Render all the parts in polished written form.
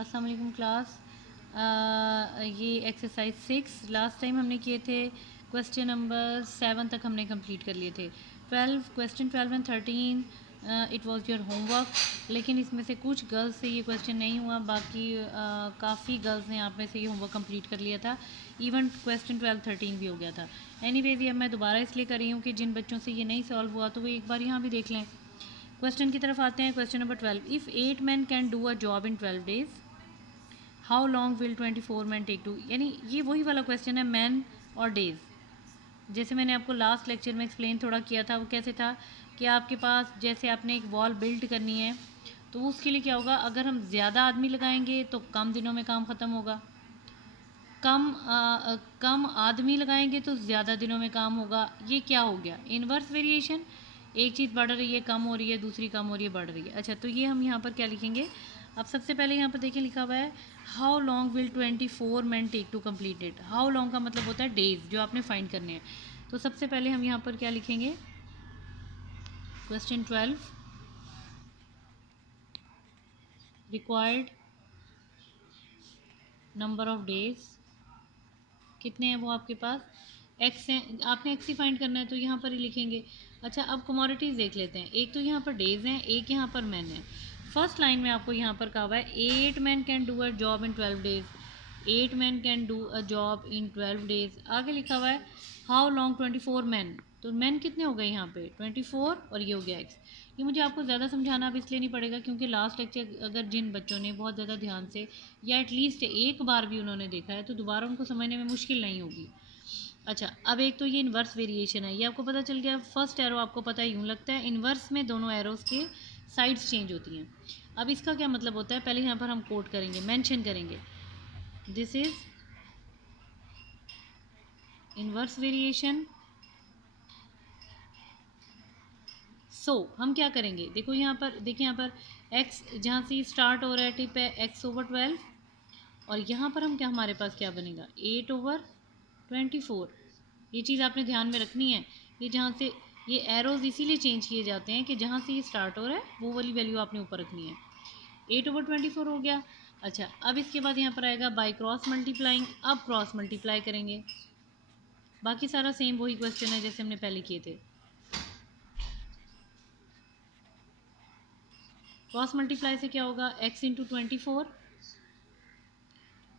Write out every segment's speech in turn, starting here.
अस्सलाम वालेकुम क्लास। ये एक्सरसाइज 6 लास्ट टाइम हमने किए थे। क्वेश्चन नंबर 7 तक हमने कंप्लीट कर लिए थे। 12 question 12 and 13 it was your homework, लेकिन इसमें से कुछ गर्ल्स से ये क्वेश्चन नहीं हुआ, बाकी काफ़ी गर्ल्स ने आप में से ये होमवर्क कंप्लीट कर लिया था। इवन क्वेश्चन 12 13 भी हो गया था। एनीवेज ये मैं दोबारा इसलिए कर रही हूँ कि जिन बच्चों से ये नहीं सॉल्व हुआ तो वो एक बार यहाँ भी देख लें। क्वेश्चन की तरफ आते हैं। Question number 12, if 8 men can do a job in 12 days, how long will 24 men take to. यानी ये वही वाला क्वेश्चन है, मैन और डेज। जैसे मैंने आपको लास्ट लेक्चर में एक्सप्लेन थोड़ा किया था, वो कैसे था कि आपके पास जैसे आपने एक वॉल बिल्ड करनी है, तो उसके लिए क्या होगा, अगर हम ज़्यादा आदमी लगाएंगे तो कम दिनों में काम ख़त्म होगा, कम आदमी लगाएंगे तो ज़्यादा दिनों में काम होगा। ये क्या हो गया, इन्वर्स वेरिएशन। एक चीज़ बढ़ रही है कम हो रही है, दूसरी कम हो रही है बढ़ रही है। अच्छा, तो ये हम यहाँ पर क्या लिखेंगे। अब सबसे पहले यहाँ पर देखें लिखा हुआ है how long will 24 men take to complete it. How long का मतलब होता है डेज, जो आपने फाइंड करने हैं। तो सबसे पहले हम यहाँ पर क्या लिखेंगे, question 12, required number of days कितने हैं वो आपके पास, एक्स हैं, आपने एक्स ही फाइंड करना है तो यहाँ पर ही लिखेंगे। अच्छा, अब कमोडिटीज़ देख लेते हैं। एक तो यहाँ पर डेज हैं, एक यहाँ पर मैन है। फर्स्ट लाइन में आपको यहाँ पर कहा हुआ है 8 men can do a job in 12 days, 8 men can do a job in 12 days। आगे लिखा हुआ है हाउ लॉन्ग 24 men, तो मैन कितने हो गए यहाँ पे 24 और ये हो गया एक्स। ये मुझे आपको ज़्यादा समझाना अब इसलिए नहीं पड़ेगा क्योंकि लास्ट लेक्चर अगर जिन बच्चों ने बहुत ज़्यादा ध्यान से या एटलीस्ट एक बार भी उन्होंने देखा है तो दोबारा उनको समझने में मुश्किल नहीं होगी। अच्छा, अब एक तो ये इन्वर्स वेरिएशन है, ये आपको पता चल गया। फर्स्ट एरो आपको पता है, यूँ लगता है इन्वर्स में दोनों एरोस के साइड्स चेंज होती हैं। अब इसका क्या मतलब होता है, पहले यहाँ पर हम कोट करेंगे, मेंशन करेंगे, दिस इज इन्वर्स वेरिएशन। सो हम क्या करेंगे, देखो यहाँ पर, देखिए यहाँ पर एक्स जहाँ से स्टार्ट हो रहा है टिप है x/12, और यहाँ पर हम क्या, हमारे पास क्या बनेगा 8/24। ये चीज़ आपने ध्यान में रखनी है। ये जहाँ से ये एरोज इसीलिए चेंज किए जाते हैं कि जहाँ से ये स्टार्ट हो रहा है वो वाली वैल्यू आपने ऊपर रखनी है। 8/24 हो गया। अच्छा, अब इसके बाद यहाँ पर आएगा बाई क्रॉस मल्टीप्लाइंग। अब क्रॉस मल्टीप्लाई करेंगे, बाकी सारा सेम वही क्वेश्चन है जैसे हमने पहले किए थे। क्रॉस मल्टीप्लाई से क्या होगा, x into 24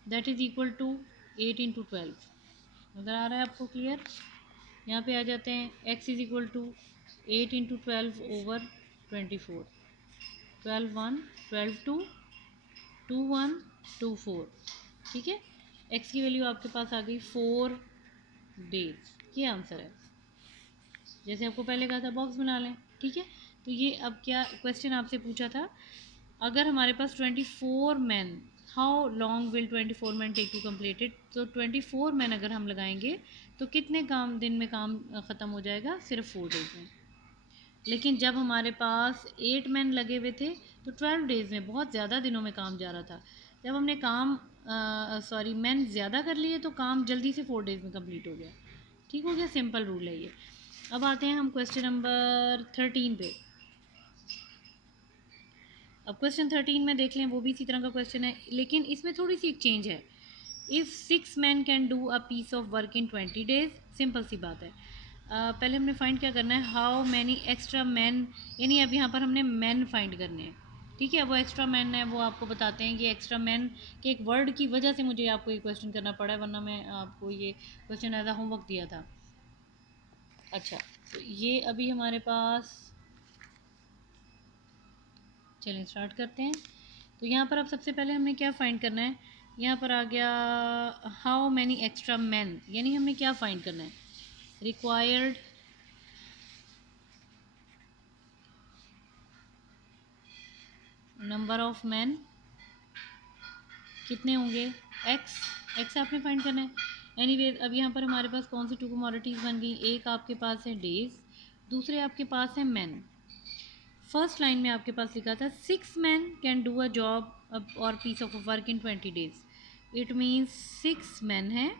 that is equal to 8 into 12। नज़र आ रहा है आपको क्लियर। यहाँ पे आ जाते हैं, x is equal to 8 into 12 over 24, 12 1 12 2 2 1 2 4। ठीक है, x की वैल्यू आपके पास आ गई 4 डेज। ये आंसर है, जैसे आपको पहले कहा था बॉक्स बना लें। ठीक है, तो ये अब क्या क्वेश्चन आपसे पूछा था, अगर हमारे पास 24 man, how long will 24 man take to complete it. तो 24 मैन अगर हम लगाएंगे तो कितने काम दिन में काम ख़त्म हो जाएगा, सिर्फ 4 डेज में। लेकिन जब हमारे पास 8 मैन लगे हुए थे तो 12 डेज़ में, बहुत ज़्यादा दिनों में काम जा रहा था। जब हमने काम मैन ज़्यादा कर लिए तो काम जल्दी से 4 डेज़ में कंप्लीट हो गया। ठीक हो गया, सिंपल रूल है ये। अब आते हैं हम क्वेश्चन नंबर 13 पे। अब क्वेश्चन 13 में देख लें, वो भी इसी तरह का क्वेश्चन है, लेकिन इसमें थोड़ी सी एक चेंज है। If 6 men can do a piece of work in 20 days, simple सी बात है। पहले हमने फाइंड क्या करना है, हाउ मैनी एक्स्ट्रा मैन, यानी अब यहाँ पर हमने मैन फाइंड करने हैं। ठीक है, वो एक्स्ट्रा मैन है वो आपको बताते हैं कि एक्स्ट्रा मैन के एक वर्ड की वजह से मुझे आपको ये क्वेश्चन करना पड़ा है, वरना मैं आपको ये क्वेश्चन एज अ होमवर्क दिया था। अच्छा, तो ये अभी हमारे पास, चलें स्टार्ट करते हैं। तो यहाँ पर अब सबसे पहले हमें क्या फ़ाइंड करना है, यहाँ पर आ गया हाउ मैनी एक्स्ट्रा मैन, यानी हमें क्या फ़ाइंड करना है, रिक्वायर्ड नंबर ऑफ मैन कितने होंगे, एक्स आपने फाइंड करना है। एनीवेज अब यहाँ पर हमारे पास कौन सी टू कमोडिटीज़ बन गई, एक आपके पास है डेज, दूसरे आपके पास है मैन। फर्स्ट लाइन में आपके पास लिखा था 6 men can do a job और piece of work in 20 days। It means 6 men हैं,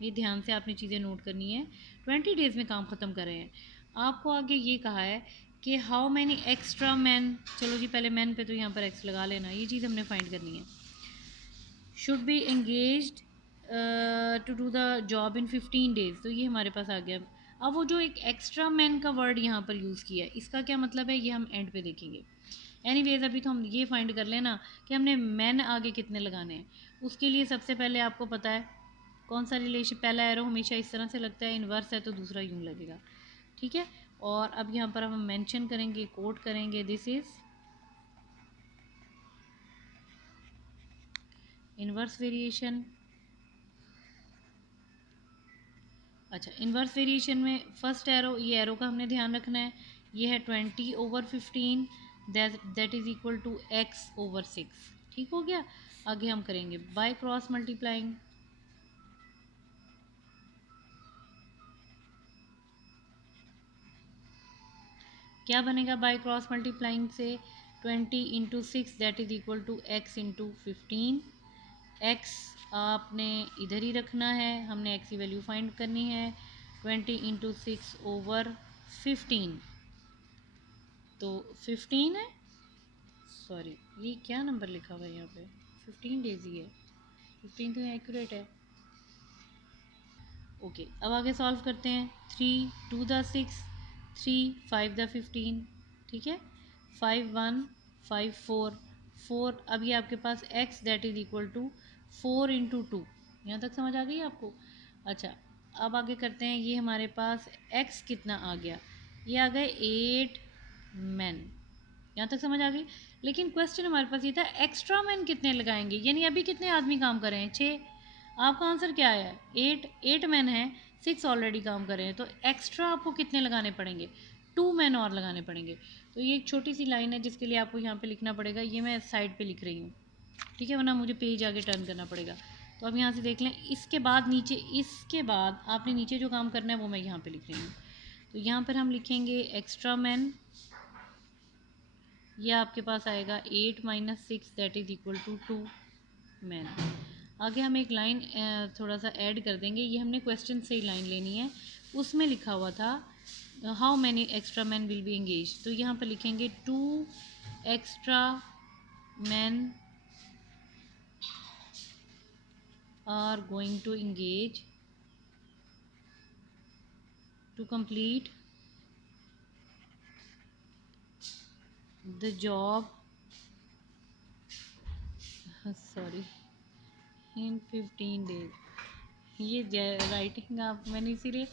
ये ध्यान से आपने चीज़ें नोट करनी है, 20 days में काम ख़त्म कर रहे हैं। आपको आगे ये कहा है कि हाउ मैनी एक्स्ट्रा मैन, चलो जी पहले मैन पे तो यहाँ पर एक्स लगा लेना, ये चीज़ हमने फाइंड करनी है। Should be engaged to do the job in 15 days. तो ये हमारे पास आ गया। अब वो जो एक एक्स्ट्रा मैन का वर्ड यहाँ पर यूज़ किया है, इसका क्या मतलब है ये हम एंड पे देखेंगे। एनीवेज अभी तो हम ये फाइंड कर लेना कि हमने मैन आगे कितने लगाने हैं। उसके लिए सबसे पहले आपको पता है कौन सा रिलेशन, पहला एरो हमेशा इस तरह से लगता है, इन्वर्स है तो दूसरा यूँ लगेगा, ठीक है। और अब यहाँ पर हम मेंशन करेंगे, कोट करेंगे, दिस इज़ इन्वर्स वेरिएशन। अच्छा, इन्वर्स वेरिएशन में फर्स्ट एरो, ये एरो का हमने ध्यान रखना है, ये है 20/15, that is equal to x/6। ठीक हो गया। आगे हम करेंगे बाय क्रॉस मल्टीप्लाइंग। क्या बनेगा बाय क्रॉस मल्टीप्लाइंग से? 20/6 that is equal to x/15। x आपने इधर ही रखना है, हमने x की वैल्यू फाइंड करनी है। 20/6/15 तो 15 है, सॉरी ये क्या नंबर लिखा हुआ है यहाँ पे, 15 डेज ही है, 15 तो एक्यूरेट है। ओके, अब आगे सॉल्व करते हैं। 3 2 6, 3 5 15, ठीक है। 5 1 5 4 4, अब ये आपके पास x that is equal to 4 × 2। यहाँ तक समझ आ गई आपको? अच्छा, अब आगे करते हैं। ये हमारे पास x कितना आ गया, ये आ गए 8 मैन। यहाँ तक समझ आ गई। लेकिन क्वेश्चन हमारे पास ये था एक्स्ट्रा मैन कितने लगाएंगे, यानी अभी कितने आदमी काम कर रहे हैं? 6। आपका आंसर क्या है? 8 मैन है, 6 ऑलरेडी काम कर रहे हैं, तो एक्स्ट्रा आपको कितने लगाने पड़ेंगे? 2 मैन और लगाने पड़ेंगे। तो ये एक छोटी सी लाइन है जिसके लिए आपको यहाँ पे लिखना पड़ेगा, ये मैं साइड पे लिख रही हूँ, ठीक है, वरना मुझे पेज आगे टर्न करना पड़ेगा। तो अब यहाँ से देख लें, इसके बाद नीचे, इसके बाद आपने नीचे जो काम करना है वो मैं यहाँ पे लिख रही हूँ। तो यहाँ पर हम लिखेंगे एक्स्ट्रा मैन, ये आपके पास आएगा 8 - 6 that is equal to 2 man. आगे हम एक लाइन थोड़ा सा ऐड कर देंगे, ये हमने क्वेश्चन से ही लाइन लेनी है। उसमें लिखा हुआ था how many extra man will be engage, तो यहाँ पर लिखेंगे 2 extra man are going to engage to complete the job, sorry, in 15 days. ये राइटिंग आप, मैंने इसीलिए,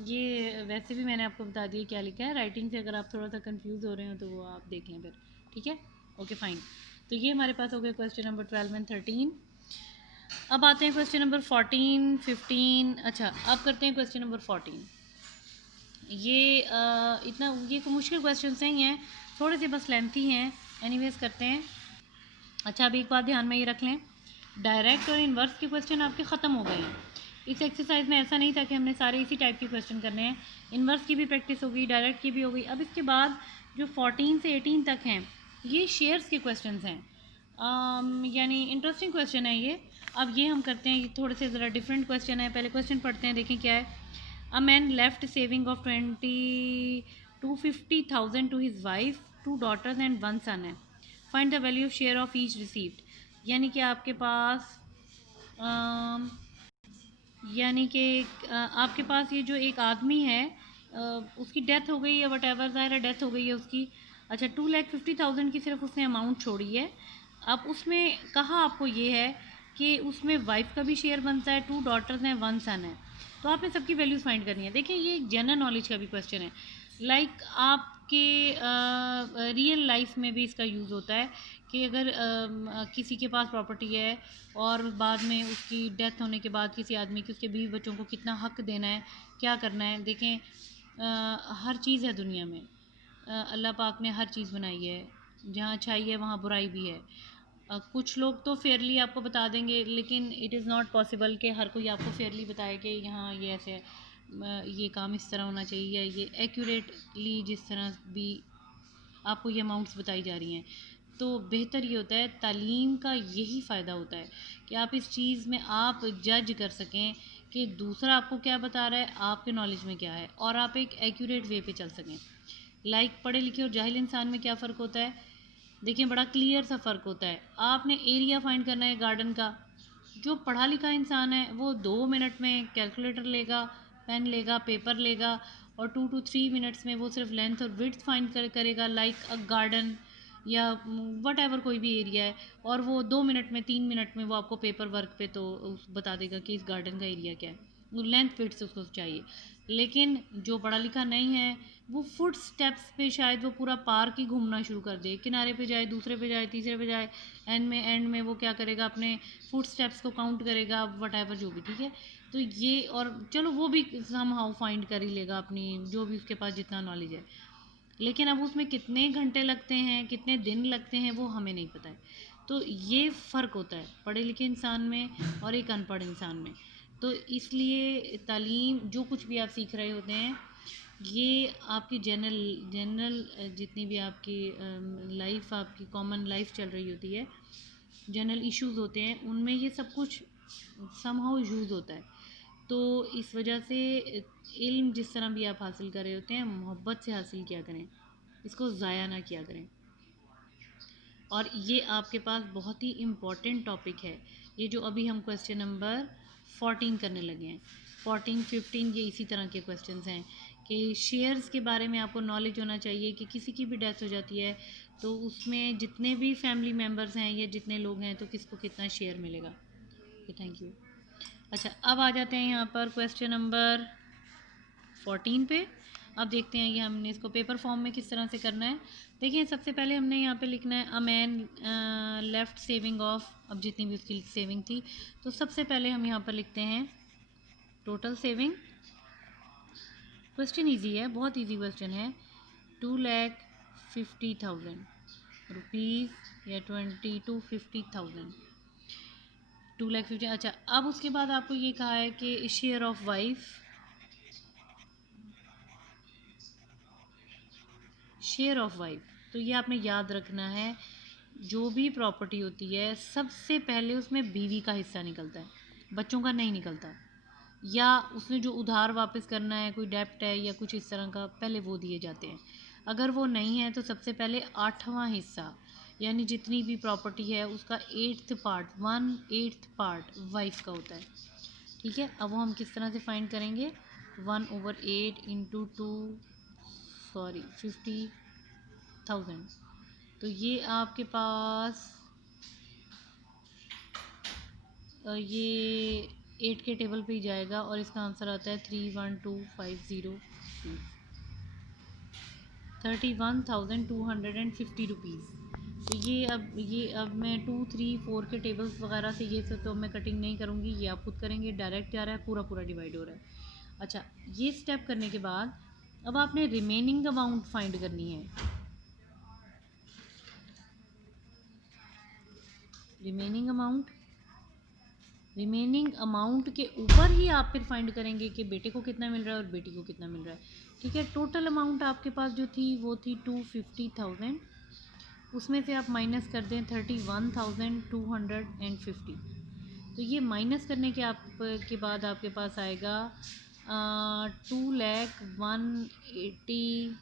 ये वैसे भी मैंने आपको बता दिया क्या लिखा है। राइटिंग से अगर आप थोड़ा सा कंफ्यूज हो रहे हो तो वो आप देख लें फिर, ठीक है। Okay fine. तो ये हमारे पास हो गया क्वेश्चन नंबर 12 एंड 13। अब आते हैं क्वेश्चन नंबर 14 15। अच्छा, अब करते हैं क्वेश्चन नंबर 14। ये इतना, ये मुश्किल क्वेश्चन नहीं हैं, थोड़े से बस लेंथी हैं। एनीवेज करते हैं। अच्छा, अब एक बात ध्यान में ये रख लें, डायरेक्ट और इन्वर्स के क्वेश्चन आपके ख़त्म हो गए हैं। इस एक्सरसाइज में ऐसा नहीं था कि हमने सारे इसी टाइप के क्वेश्चन करने हैं। इन्वर्स की भी प्रैक्टिस हो गई, डायरेक्ट की भी हो गई। अब इसके बाद जो 14 से 18 तक हैं, ये शेयर्स के क्वेश्चन हैं। यानी इंटरेस्टिंग क्वेश्चन है ये। अब ये हम करते हैं, ये थोड़े से ज़रा डिफरेंट क्वेश्चन है। पहले क्वेश्चन पढ़ते हैं, देखें क्या है। A man left saving of 250,000 to his wife, 2 daughters and 1 son है। Find the value of share of each received. यानी कि आपके पास यानी कि आपके पास ये जो एक आदमी है, उसकी डेथ हो गई है, वट एवर, ज़ाहिर डेथ हो गई है उसकी। अच्छा, 2,50,000 की सिर्फ उसने अमाउंट छोड़ी है। अब उसमें कहा आपको ये है कि उसमें वाइफ का भी शेयर बनता है, 2 डॉटर्स हैं, 1 सन है। तो आपने सबकी वैल्यूज़ फाइंड करनी है। देखिए, ये एक जनरल नॉलेज का भी क्वेश्चन है। लाइक आपके रियल लाइफ में भी इसका यूज़ होता है कि अगर किसी के पास प्रॉपर्टी है और बाद में उसकी डेथ होने के बाद किसी आदमी की, उसके बीवी बच्चों को कितना हक देना है, क्या करना है। देखें, हर चीज़ है दुनिया में, अल्लाह पाक ने हर चीज़ बनाई है, जहाँ अच्छाई है वहाँ बुराई भी है। कुछ लोग तो फेयरली आपको बता देंगे, लेकिन इट इज़ नॉट पॉसिबल कि हर कोई आपको फेयरली बताए कि यहाँ ये ऐसे है, ये काम इस तरह होना चाहिए, या ये एक्यूरेटली जिस तरह भी आपको ये अमाउंट्स बताई जा रही हैं। तो बेहतर ये होता है, तालीम का यही फ़ायदा होता है कि आप इस चीज़ में आप जज कर सकें कि दूसरा आपको क्या बता रहा है, आपके नॉलेज में क्या है, और आप एक एक्यूरेट वे पे चल सकें। लाइक पढ़े लिखे और जाहिल इंसान में क्या फ़र्क होता है? देखिए, बड़ा क्लियर सा फ़र्क होता है। आपने एरिया फाइंड करना है गार्डन का, जो पढ़ा लिखा इंसान है वो 2 मिनट में कैलकुलेटर लेगा, पेन लेगा, पेपर लेगा और 2 to 3 मिनट्स में वो सिर्फ लेंथ और विड्थ फाइंड करेगा, लाइक अ गार्डन या वट एवर कोई भी एरिया है, और वो 2 मिनट में 3 मिनट में वो आपको पेपर वर्क पे तो बता देगा कि इस गार्डन का एरिया क्या है, वो लेंथ विड्थ उसको चाहिए। लेकिन जो पढ़ा लिखा नहीं है वो फुट स्टेप्स पे शायद वो पूरा पार्क ही घूमना शुरू कर दे, किनारे पे जाए, दूसरे पे जाए, तीसरे पे जाए, एंड में वो क्या करेगा, अपने फुट स्टेप्स को काउंट करेगा, वट एवर जो भी, ठीक है। तो ये, और चलो वो भी सम हाउ फाइंड कर ही लेगा अपनी, जो भी उसके पास जितना नॉलेज है, लेकिन अब उसमें कितने घंटे लगते हैं, कितने दिन लगते हैं, वो हमें नहीं पता है। तो ये फ़र्क होता है पढ़े लिखे इंसान में और एक अनपढ़ इंसान में। तो इसलिए तालीम, जो कुछ भी आप सीख रहे होते हैं, ये आपकी जनरल जितनी भी आपकी लाइफ, आपकी कॉमन लाइफ चल रही होती है, जनरल इश्यूज़ होते हैं, उनमें ये सब कुछ समहाउ यूज़ होता है। तो इस वजह से इल्म जिस तरह भी आप हासिल कर रहे होते हैं, मोहब्बत से हासिल किया करें, इसको ज़ाया ना किया करें। और ये आपके पास बहुत ही इम्पॉर्टेंट टॉपिक है, ये जो अभी हम क्वेश्चन नंबर 14 करने लगे हैं, 14, 15 ये इसी तरह के क्वेश्चंस हैं कि शेयर्स के बारे में आपको नॉलेज होना चाहिए कि किसी की भी डेथ हो जाती है तो उसमें जितने भी फैमिली मेम्बर्स हैं या जितने लोग हैं तो किसको कितना शेयर मिलेगा। Thank you. अच्छा, अब आ जाते हैं यहाँ पर क्वेश्चन नंबर 14 पे। अब देखते हैं ये हमने इसको पेपर फॉर्म में किस तरह से करना है। देखिए, सबसे पहले हमने यहाँ पे लिखना है a man left saving of, अब जितनी भी उसकी सेविंग थी, तो सबसे पहले हम यहाँ पर लिखते हैं टोटल सेविंग। क्वेश्चन ईजी है, बहुत ईजी क्वेश्चन है। 2,50,000 रुपीज़ या 50,000, 2,50,000। अच्छा, अब उसके बाद आपको ये कहा है कि share of wife, share of wife, तो ये आपने याद रखना है, जो भी प्रॉपर्टी होती है सबसे पहले उसमें बीवी का हिस्सा निकलता है, बच्चों का नहीं निकलता। या उसने जो उधार वापस करना है, कोई डेप्ट है या कुछ इस तरह का, पहले वो दिए जाते हैं। अगर वो नहीं है तो सबसे पहले 8वां हिस्सा, यानी जितनी भी प्रॉपर्टी है उसका 8th पार्ट, 1/8 पार्ट वाइफ का होता है। ठीक है, अब वो हम किस तरह से फाइंड करेंगे, 1/8 इंटू 2, सॉरी 50,000, तो ये आपके पास ये 8 के टेबल पे ही जाएगा और इसका आंसर आता है 31250, 31,250 रुपीज़। तो ये अब मैं 2, 3, 4 के टेबल्स वगैरह से ये सब तो मैं कटिंग नहीं करूँगी, ये आप खुद करेंगे, डायरेक्ट जा रहा है, पूरा पूरा डिवाइड हो रहा है। अच्छा, ये स्टेप करने के बाद अब आपने रिमेनिंग अमाउंट फाइंड करनी है। रिमेनिंग अमाउंट के ऊपर ही आप फिर फाइंड करेंगे कि बेटे को कितना मिल रहा है और बेटी को कितना मिल रहा है। ठीक है, टोटल अमाउंट आपके पास जो थी वो थी 250,000, उसमें से आप माइनस कर दें 31,250। तो ये माइनस करने के बाद आपके पास आएगा 2,180,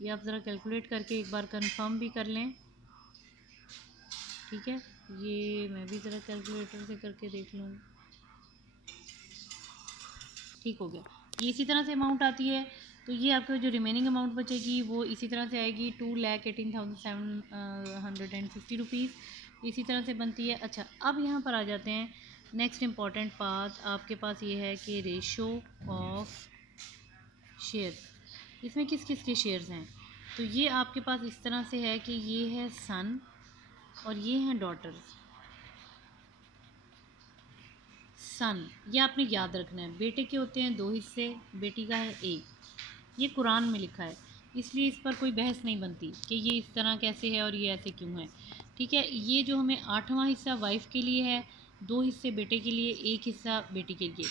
ये आप ज़रा कैलकुलेट करके एक बार कंफर्म भी कर लें। ठीक है, ये मैं भी ज़रा कैलकुलेटर से करके देख लूँ। ठीक हो गया, ये इसी तरह से अमाउंट आती है। तो ये आपको जो रिमेनिंग अमाउंट बचेगी वो इसी तरह से आएगी, 2,18,750 रुपीज़, इसी तरह से बनती है। अच्छा, अब यहाँ पर आ जाते हैं, नेक्स्ट इम्पॉर्टेंट पार्ट आपके पास ये है कि रेशो ऑफ शेयर, इसमें किस किस के शेयर्स हैं। तो ये आपके पास इस तरह से है कि ये है सन और ये हैं डॉटर्स। सन, ये आपने याद रखना है, बेटे के होते हैं 2 हिस्से, बेटी का है 1, ये कुरान में लिखा है, इसलिए इस पर कोई बहस नहीं बनती कि ये इस तरह कैसे है और ये ऐसे क्यों है। ठीक है, ये जो हमें 8वां हिस्सा वाइफ के लिए है, 2 हिस्से बेटे के लिए, 1 हिस्सा बेटी के लिए,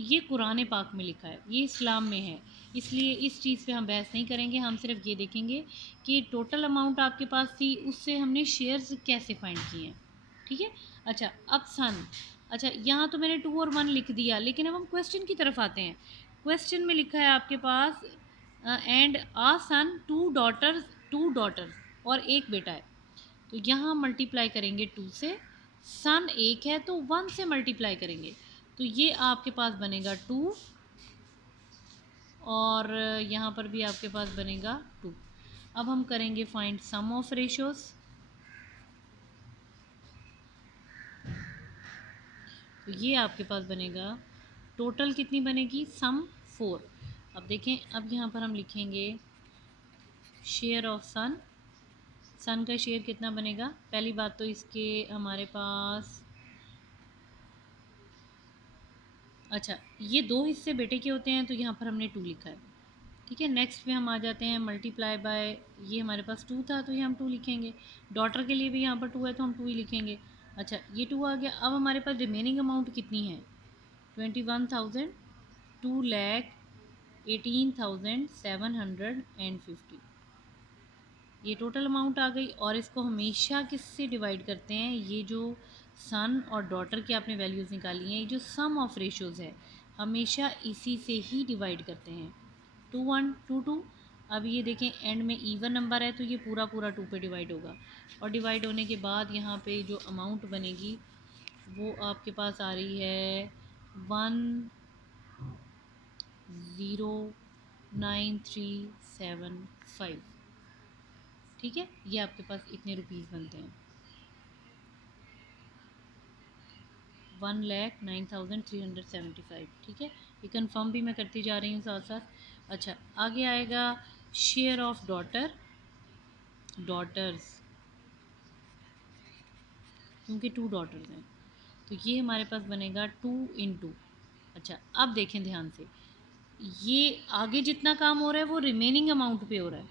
ये कुरान पाक में लिखा है, ये इस्लाम में है, इसलिए इस चीज़ पे हम बहस नहीं करेंगे। हम सिर्फ ये देखेंगे कि टोटल अमाउंट आपके पास थी, उससे हमने शेयर्स कैसे फाइंड किए हैं। ठीक है, अच्छा अब सन, अच्छा यहाँ तो मैंने 2 और 1 लिख दिया, लेकिन अब हम क्वेश्चन की तरफ आते हैं। क्वेश्चन में लिखा है आपके पास and a son, two daughters और एक बेटा है। तो यहाँ मल्टीप्लाई करेंगे 2 से, सन एक है तो 1 से मल्टीप्लाई करेंगे, तो ये आपके पास बनेगा 2 और यहाँ पर भी आपके पास बनेगा 2। अब हम करेंगे फाइंड सम ऑफ रेशियोज। तो ये आपके पास बनेगा, टोटल कितनी बनेगी, सम 4। अब देखें, अब यहाँ पर हम लिखेंगे शेयर ऑफ सन। सन का शेयर कितना बनेगा, पहली बात तो इसके हमारे पास, अच्छा ये 2 हिस्से बेटे के होते हैं तो यहाँ पर हमने 2 लिखा है, ठीक है। नेक्स्ट पे हम आ जाते हैं मल्टीप्लाई बाय, ये हमारे पास 2 था तो ये हम 2 लिखेंगे, डॉटर के लिए भी यहाँ पर 2 है तो हम 2 ही लिखेंगे। अच्छा ये 2 आ गया। अब हमारे पास रिमेनिंग अमाउंट कितनी है, 21,000, 2,18,750, ये टोटल अमाउंट आ गई। और इसको हमेशा किससे डिवाइड करते हैं, ये जो सन और डॉटर की आपने वैल्यूज़ निकाली हैं, ये जो सम ऑफ रेशियोज़ है हमेशा इसी से ही डिवाइड करते हैं, 2 1 2 2। अब ये देखें एंड में इवन नंबर है तो ये पूरा पूरा 2 पे डिवाइड होगा, और डिवाइड होने के बाद यहाँ पे जो अमाउंट बनेगी वो आपके पास आ रही है 109,375, ठीक है। ये आपके पास इतने रुपीज़ बनते हैं, 1,09,375, ठीक है। ये कंफर्म भी मैं करती जा रही हूँ साथ साथ। अच्छा आगे आएगा शेयर ऑफ डॉटर्स, क्योंकि 2 डॉटर्स हैं तो ये हमारे पास बनेगा 2 इंटू, अच्छा अब देखें ध्यान से, ये आगे जितना काम हो रहा है वो रिमेनिंग अमाउंट पे हो रहा है,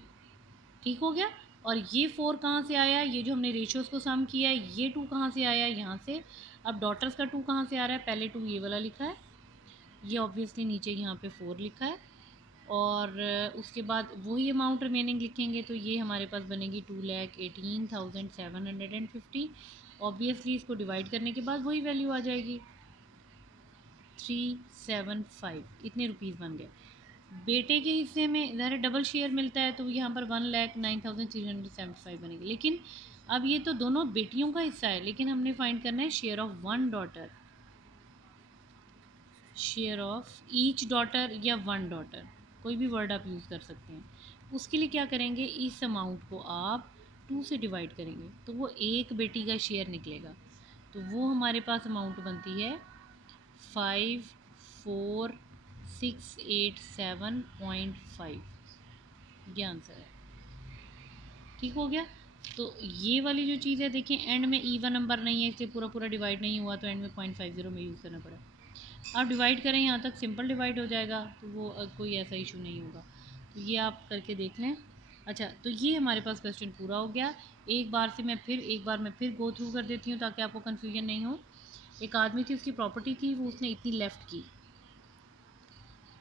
ठीक हो गया। और ये 4 कहाँ से आया, ये जो हमने रेशियोज़ को सम किया है, ये 2 कहाँ से आया, यहाँ से। अब डॉटर्स का 2 कहाँ से आ रहा है, पहले 2 ये वाला लिखा है, ये ऑब्वियसली नीचे यहाँ पे 4 लिखा है, और उसके बाद वही अमाउंट रिमेनिंग लिखेंगे तो ये हमारे पास बनेगी 2,18,750। ऑब्वियसली इसको डिवाइड करने के बाद वही वैल्यू आ जाएगी 375, इतने रुपीज़ बन गए। बेटे के हिस्से में ज़रा डबल शेयर मिलता है तो यहाँ पर 1,09,375 बनेगी, लेकिन अब ये तो दोनों बेटियों का हिस्सा है, लेकिन हमने फाइंड करना है share of one daughter, share of each daughter या वन डॉटर, कोई भी वर्ड आप यूज़ कर सकते हैं। उसके लिए क्या करेंगे, इस अमाउंट को आप 2 से डिवाइड करेंगे तो वो एक बेटी का शेयर निकलेगा, तो वो हमारे पास अमाउंट बनती है 54,687.5, ये आंसर है, ठीक हो गया। तो ये वाली जो चीज़ है देखें एंड में ईवन नंबर नहीं है इसलिए पूरा पूरा डिवाइड नहीं हुआ, तो एंड में 0.50 में यूज़ करना पड़ा। आप डिवाइड करें यहाँ तक सिंपल डिवाइड हो जाएगा तो वो कोई ऐसा इशू नहीं होगा, तो ये आप करके देख लें। अच्छा तो ये हमारे पास क्वेश्चन पूरा हो गया। एक बार मैं फिर गो थ्रू कर देती हूँ ताकि आपको कन्फ्यूजन नहीं हो। एक आदमी थी, उसकी प्रॉपर्टी थी, वो उसने इतनी लेफ़्ट की,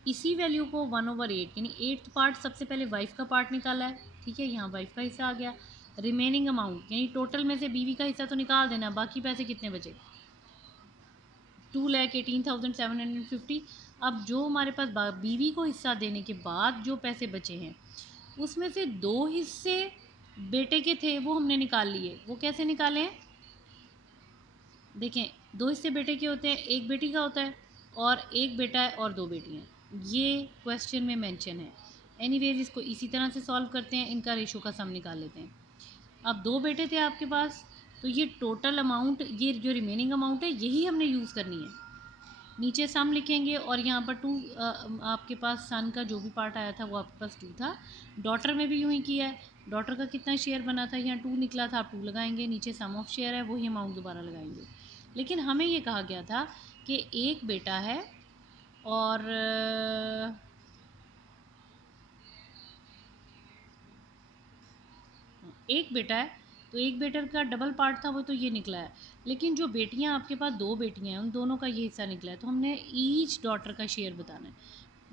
इसी वैल्यू को 1/8 यानी 8th पार्ट सबसे पहले वाइफ का पार्ट निकाला है, ठीक है, यहाँ वाइफ का हिस्सा आ गया। रिमेनिंग अमाउंट यानी टोटल में से बीवी का हिस्सा तो निकाल देना, बाकी पैसे कितने बचे, 2,18,750। अब जो हमारे पास बीवी को हिस्सा देने के बाद जो पैसे बचे हैं उसमें से 2 हिस्से बेटे के थे वो हमने निकाल लिए। वो कैसे निकाले हैं, देखें 2 हिस्से बेटे के होते हैं, एक बेटी का होता है और एक बेटा है और 2 बेटियां, ये क्वेश्चन में मेंशन है। एनीवेज इसको इसी तरह से सॉल्व करते हैं, इनका रेशो का सम निकाल लेते हैं। अब 2 बेटे थे आपके पास तो ये टोटल अमाउंट, ये जो रिमेनिंग अमाउंट है यही हमने यूज़ करनी है। नीचे सम लिखेंगे और यहाँ पर 2 आपके पास सन का जो भी पार्ट आया था वो आपके पास 2 था। डॉटर में भी यूँ ही किया है, डॉटर का कितना शेयर बना था, यहाँ 2 निकला था, आप 2 लगाएंगे, नीचे सम ऑफ शेयर है वही अमाउंट दोबारा लगाएंगे। लेकिन हमें ये कहा गया था कि एक बेटा है और एक बेटा है, तो एक बेटर का डबल पार्ट था वो तो ये निकला है, लेकिन जो बेटियां आपके पास 2 बेटियां हैं उन दोनों का ये हिस्सा निकला है, तो हमने ईच डॉटर का शेयर बताना है।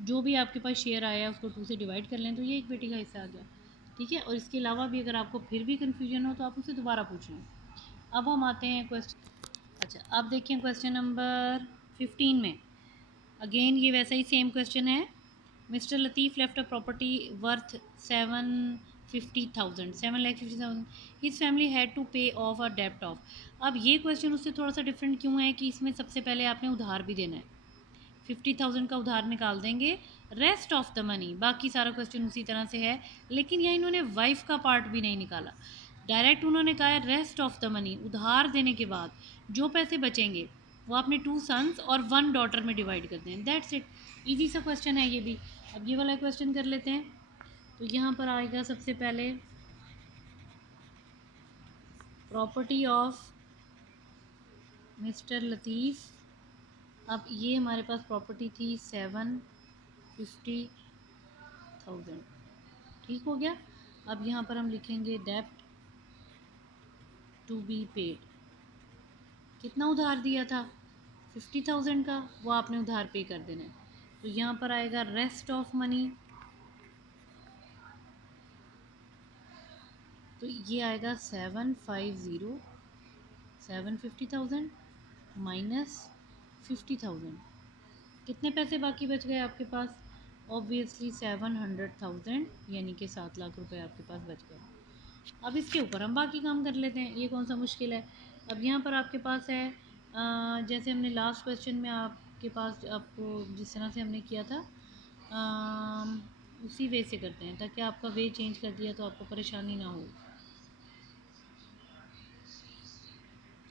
जो भी आपके पास शेयर आया है उसको 2 से डिवाइड कर लें तो ये एक बेटी का हिस्सा आ गया, ठीक है। और इसके अलावा भी अगर आपको फिर भी कन्फ्यूजन हो तो आप उसे दोबारा पूछ लें। अब हम आते हैं क्वेश्चन, अच्छा अब देखिए क्वेश्चन नंबर 15 में, अगेन ये वैसा ही सेम क्वेश्चन है। Mister Latif left a property worth 750,000, 7,50,000. His family had to pay off a डेप्ट ऑफ. अब ये क्वेश्चन उससे थोड़ा सा डिफरेंट क्यों है कि इसमें सबसे पहले आपने उधार भी देना है. 50,000 का उधार निकाल देंगे, रेस्ट ऑफ द मनी, बाकी सारा क्वेश्चन उसी तरह से है. लेकिन यहाँ इन्होंने वाइफ का पार्ट भी नहीं निकाला, डायरेक्ट उन्होंने कहा है रेस्ट ऑफ द मनी, उधार देने के बाद जो पैसे बचेंगे वो आपने 2 सन्स और 1 डॉटर में डिवाइड कर दें. That's it. ईजी सा क्वेश्चन है ये भी. अब ये वाला क्वेश्चन कर लेते हैं. तो यहाँ पर आएगा सबसे पहले प्रॉपर्टी ऑफ मिस्टर लतीफ़. अब ये हमारे पास प्रॉपर्टी थी 750,000. ठीक हो गया. अब यहाँ पर हम लिखेंगे डेप्ट टू बी पेड. कितना उधार दिया था? 50,000 का, वो आपने उधार पे कर देना है. तो यहाँ पर आएगा रेस्ट ऑफ मनी. तो ये आएगा 750,000 माइनस 50,000. कितने पैसे बाकी बच गए आपके पास? ऑब्वियसली 700,000, यानी कि 7 लाख रुपए आपके पास बच गए. अब इसके ऊपर हम बाकी काम कर लेते हैं, ये कौन सा मुश्किल है. अब यहाँ पर आपके पास है जैसे हमने लास्ट क्वेश्चन में आपके पास आपको जिस तरह से हमने किया था उसी वे से करते हैं, ताकि आपका वे चेंज कर दिया तो आपको परेशानी ना हो.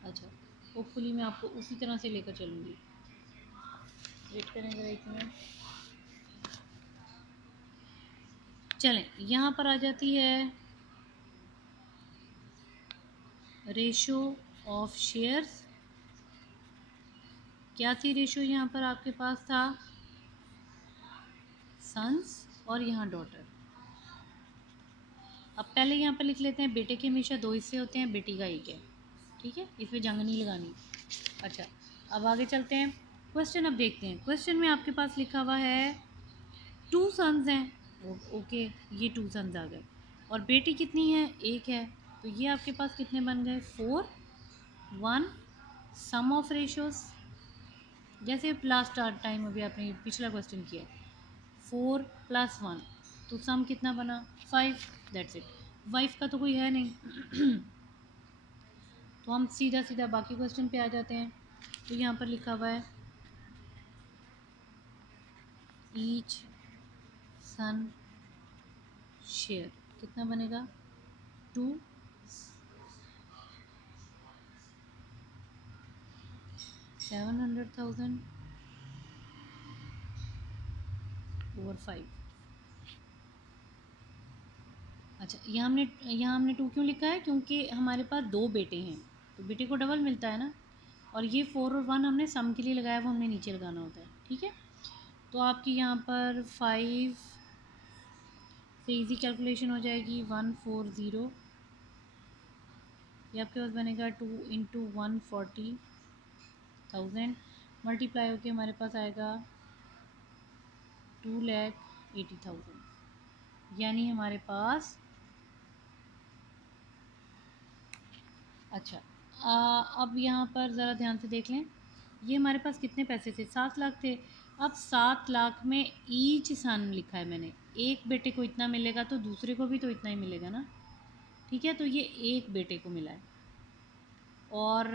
अच्छा, होपफुली मैं आपको उसी तरह से लेकर चलूँगी. वेट करें ज़रा 1 मिनट. चलें, यहाँ पर आ जाती है रेशो ऑफ शेयर्स. क्या थी रेशो यहाँ पर आपके पास था? सन्स और यहाँ डॉटर. अब पहले यहाँ पर लिख लेते हैं बेटे के हमेशा 2 हिस्से होते हैं, बेटी का 1 है. ठीक है, इसमें जंग नहीं लगानी. अच्छा, अब आगे चलते हैं. क्वेश्चन अब देखते हैं. क्वेश्चन में आपके पास लिखा हुआ है 2 सन्स हैं. ओके, ये 2 सन्स आ गए. और बेटी कितनी है? 1 है. तो ये आपके पास कितने बन गए? 4, 1, सम ऑफ रेशोज़. जैसे लास्ट टाइम अभी आपने पिछला क्वेश्चन किया, 4 + 1, तो सम कितना बना? 5. That's it. वाइफ का तो कोई है नहीं. तो हम सीधा सीधा बाकी क्वेश्चन पे आ जाते हैं. तो यहाँ पर लिखा हुआ है ईच सन शेयर. कितना बनेगा? 2. 700,000 ओवर 5. अच्छा, यहाँ हमने 2 क्यों लिखा है? क्योंकि हमारे पास 2 बेटे हैं, तो बेटे को डबल मिलता है ना. और ये 4 और 1 हमने सम के लिए लगाया, वो हमने नीचे लगाना होता है. ठीक है, तो आपकी यहाँ पर 5 से इजी कैलकुलेशन हो जाएगी. 140. ये आपके पास बनेगा 2 × 140,000 मल्टीप्लाई होके हमारे पास आएगा 2,80,000. यानी हमारे पास अच्छा अब यहाँ पर ज़रा ध्यान से देख लें. ये हमारे पास कितने पैसे थे? 7 लाख थे. अब 7 लाख में ईच सन लिखा है मैंने. एक बेटे को इतना मिलेगा तो दूसरे को भी तो इतना ही मिलेगा ना. ठीक है, तो ये एक बेटे को मिला है. और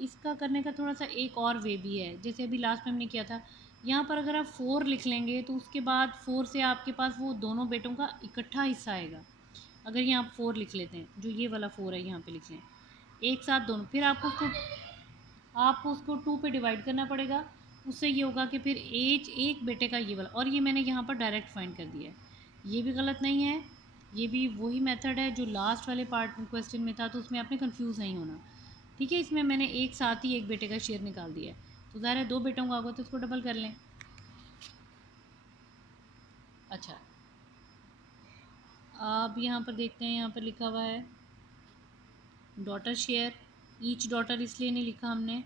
इसका करने का थोड़ा सा एक और वे भी है, जैसे अभी लास्ट में हमने किया था. यहाँ पर अगर आप 4 लिख लेंगे तो उसके बाद 4 से आपके पास वो दोनों बेटों का इकट्ठा हिस्सा आएगा. अगर यहाँ आप 4 लिख लेते हैं, जो ये वाला 4 है यहाँ पे लिख लें एक साथ दोनों, फिर आपको उसको 2 पे डिवाइड करना पड़ेगा. उससे ये होगा कि फिर एज एक बेटे का ये वाला, और ये मैंने यहाँ पर डायरेक्ट फाइंड कर दिया है. ये भी गलत नहीं है, ये भी वही मेथड है जो लास्ट वाले पार्ट क्वेश्चन में था, तो उसमें आपने कंफ्यूज नहीं होना. ठीक है, इसमें मैंने एक साथ ही एक बेटे का शेयर निकाल दिया है. तो ज़ाहिर है 2 बेटों का होगा तो उसको डबल कर लें. अच्छा, अब यहाँ पर देखते हैं. यहाँ पर लिखा हुआ है डॉटर शेयर. ईच डॉटर इसलिए नहीं लिखा हमने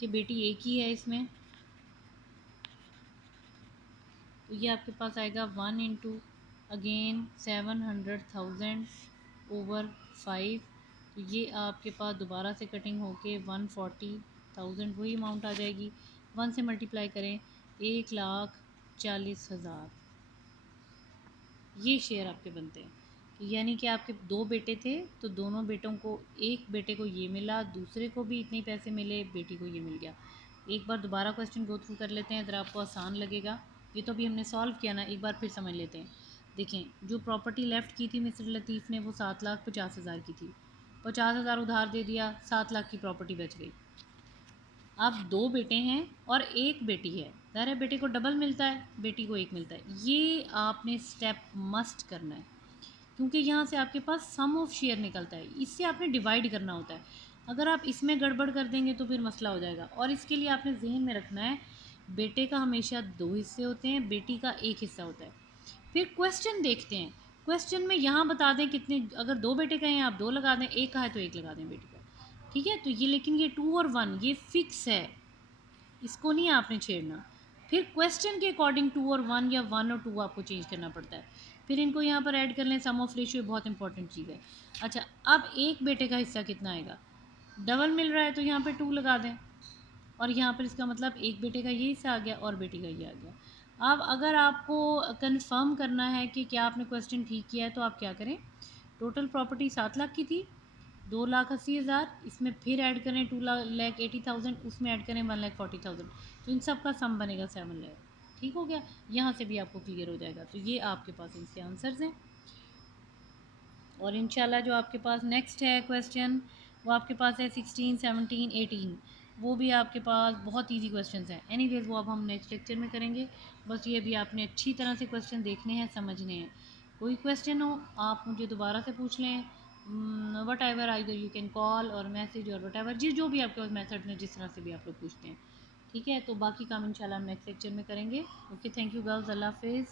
कि बेटी एक ही है इसमें. तो ये आपके पास आएगा 1 × अगेन 700,000 ओवर 5. तो ये आपके पास दोबारा से कटिंग होके 140,000 वही अमाउंट आ जाएगी. 1 से मल्टीप्लाई करें 1,40,000 ये शेयर आपके बनते हैं। यानी कि आपके 2 बेटे थे तो दोनों बेटों को, एक बेटे को ये मिला, दूसरे को भी इतने पैसे मिले, बेटी को ये मिल गया। एक बार दोबारा क्वेश्चन गो थ्रू कर लेते हैं, अगर आपको आसान लगेगा। ये तो अभी हमने सॉल्व किया ना, एक बार फिर समझ लेते हैं। देखें, जो प्रॉपर्टी लेफ़्ट की थी मिस्टर लतीफ़ ने वो 7,50,000 की थी। 50,000 उधार दे दिया, 7 लाख की प्रॉपर्टी बच गई। अब 2 बेटे हैं और 1 बेटी है, ज़ाहिर है बेटे को डबल मिलता है, बेटी को 1 मिलता है। ये आपने स्टेप मस्ट करना है, क्योंकि यहाँ से आपके पास सम ऑफ शेयर निकलता है, इससे आपने डिवाइड करना होता है। अगर आप इसमें गड़बड़ कर देंगे तो फिर मसला हो जाएगा। और इसके लिए आपने जहन में रखना है, बेटे का हमेशा 2 हिस्से होते हैं, बेटी का 1 हिस्सा होता है। फिर क्वेश्चन देखते हैं, क्वेश्चन में यहाँ बता दें कितने, अगर 2 बेटे का हैं आप 2 लगा दें, 1 का है तो 1 लगा दें बेटी का, ठीक है। तो ये, लेकिन ये 2 और 1 ये फिक्स है, इसको नहीं आपने छेड़ना। फिर क्वेश्चन के अकॉर्डिंग 2 और 1 या 1 और 2 आपको चेंज करना पड़ता है। फिर इनको यहाँ पर ऐड कर लें, सम ऑफ रेशियो बहुत इंपॉर्टेंट चीज़ है। अच्छा, अब एक बेटे का हिस्सा कितना आएगा, डबल मिल रहा है तो यहाँ पे 2 लगा दें, और यहाँ पर इसका मतलब एक बेटे का ये हिस्सा आ गया और बेटी का ये आ गया। अब अगर आपको कंफर्म करना है कि क्या आपने क्वेश्चन ठीक किया है तो आप क्या करें, टोटल प्रॉपर्टी 7 लाख की थी, 2,80,000, इसमें फिर ऐड करें 2,80,000, उसमें ऐड करें 1,40,000, तो इन सब का सम बनेगा 7 लाख। ठीक हो गया, यहाँ से भी आपको क्लियर हो जाएगा। तो ये आपके पास इसके आंसर्स हैं। और इंशाल्लाह जो आपके पास नेक्स्ट है क्वेश्चन, वो आपके पास है 16, 17, 18, वो भी आपके पास बहुत इजी क्वेश्चंस हैं। एनीवेज वो अब हम नेक्स्ट लेक्चर में करेंगे। बस ये भी आपने अच्छी तरह से क्वेश्चन देखने हैं, समझने हैं। कोई क्वेश्चन हो आप मुझे दोबारा से पूछ लें, what ever, either you can call और मैसेज और वट एवर, जो भी आपके पास मेथड में जिस तरह से भी आप लोग पूछते हैं, ठीक है। तो बाकी काम इंशाल्लाह हम नेक्स्ट लेक्चर में करेंगे। ओके, थैंक यू गर्ल्स, अल्लाह हाफिज़।